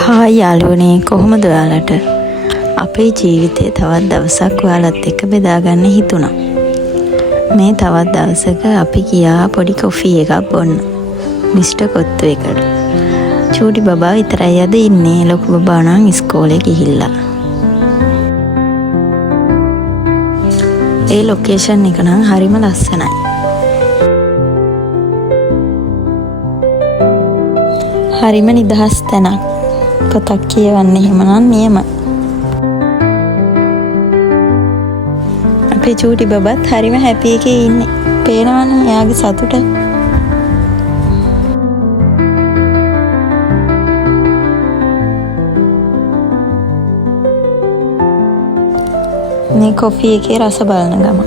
Hi යාළුවනේ කොහොමද ඔයාලට? අපේ ජීවිතේ තවත් දවසක් ඔයාලත් එක්ක බෙදාගන්න හිතුණා. මේ තවත් දවසක අපි ගියා පොඩි කොෆි එකක් බොන්න. මිස්ටර් කොත්තු එකට. චූටි බබා විතරයි අද ඉන්නේ. ලොකු බබා නම් ඉස්කෝලේ ගිහිල්ලා. ඒ ලොකේෂන් එක නම් හරිම ලස්සනයි. හරිම නිදහස් තැනක්. පොතක් කියවන්න එහෙමනම් නියමයි. අපේ චූටි බබත් හරිම හැපි එකේ ඉන්නේ. පේනවනේ එයාගේ සතුට. මේ කොෆි එකේ රස බලන ගම.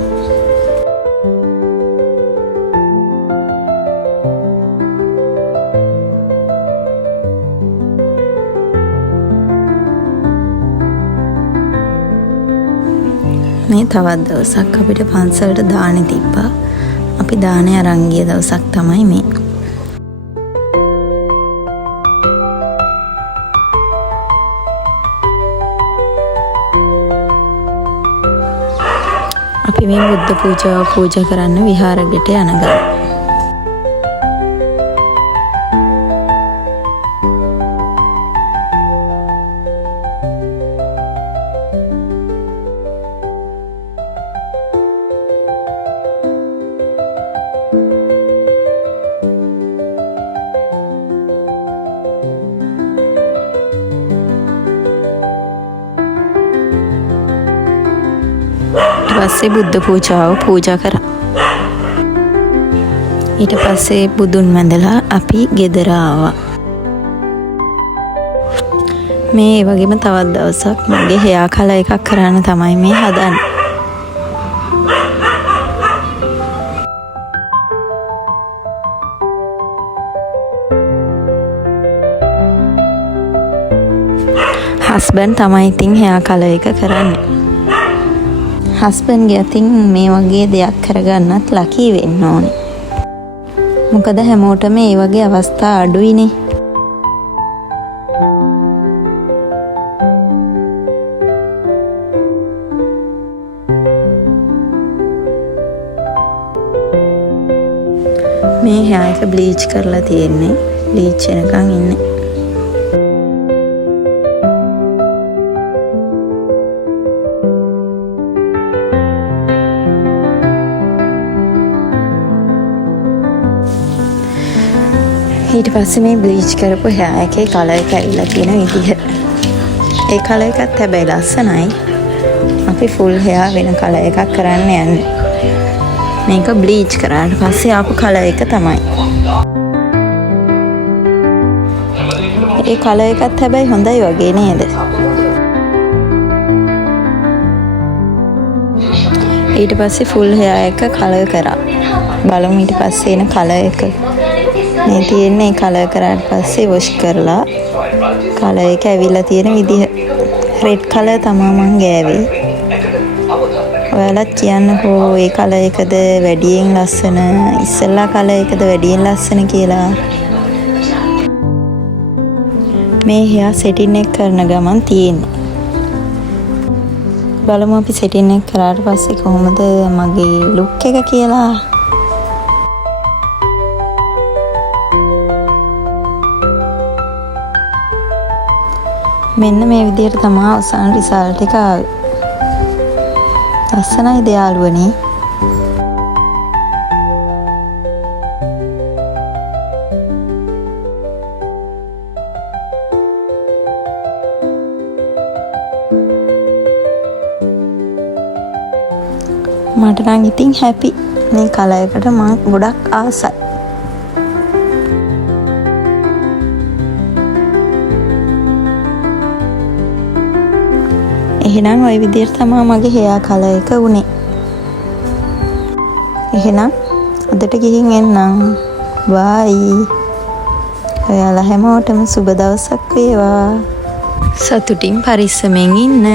මේ තවත් දවසක් අපිට පන්සලට දානෙ තිබ්බා. අපි දානේ අරන් ගිය දවසක් තමයි මේ. අපි මේ බුද්ධ පූජාව පූජා කරන්න විහාරෙකට යන ගමන්. පස්සේ බුද්ධ පූජාව පූජා කරා. ඊට පස්සේ බුදුන් වැඳලා අපි ගෙදර ආවා. මේ වගේම තවත් දවසක් මගේ හෙයා කලර් එකක් කරන්න තමයි මේ හදන්නේ. හස්බන්ඩ් තමයි ඉතින් හෙයා කලර් එක කරන්නේ. හස්බන්ඩ්ගේ අතින් මේ වගේ දෙයක් කරගන්නත් ලකී වෙන්න ඕනේ. මොකද හැමෝටම මේ වගේ අවස්ථා අඩුයිනේ. මේ hair එක බ්ලීච් කරලා තියෙන්නේ. බ්ලීච් වෙනකන් ඉන්නේ. ඊට පස්සේ මේ බ්ලීච් කරපු hair එකේ කලර් එක ඇවිල්ලා තියෙන විදිහ. ඒ කලර් එකත් හැබැයි ලස්සනයි. අපි ෆුල් hair වෙන කලර් එකක් කරන්න යන්නේ. මේක බ්ලීච් කරාට පස්සේ ආපු කලර් එක තමයි. ඒ කලර් එකත් හැබැයි හොඳයි වගේ නේද? ඊට පස්සේ ෆුල් hair එක කලර් කරා. බලමු ඊට පස්සේ එන කලර් එක. මේ තියෙන්නේ කලර් කරාට පස්සේ වොෂ් කරලා කලර් එක ඇවිල්ලා තියෙන විදිහ රෙඩ් කලර් තමයි මං ගෑවේ. ඔයාලත් කියන්නකෝ ඒ කලර් එකද වැඩියෙන් ලස්සන ඉස්සෙල්ලා කලර් එකද වැඩියෙන් ලස්සන කියලා. මේ hair setting එක කරන ගමන් තියෙන්නේ. බලමු අපි setting එක කරාට පස්සේ කොහොමද මගේ look එක කියලා. මෙන්න මේ විදිහට තමයි අවසාන රිසල්ට් එක ආවේ. ලස්සනයි යාළුවනේ. මට නම් ඉතින් හැපි. මේ කලර් එකට මම ගොඩක් ආසයි. එහෙනම් ওই විදිහට තමයි මගේ hair color එක උනේ. එහෙනම් අදට ගිහින් එන්නම්. බයි. ඔයාලා හැමෝටම සුබ දවසක් වේවා. සතුටින් පරිස්සමෙන් ඉන්න.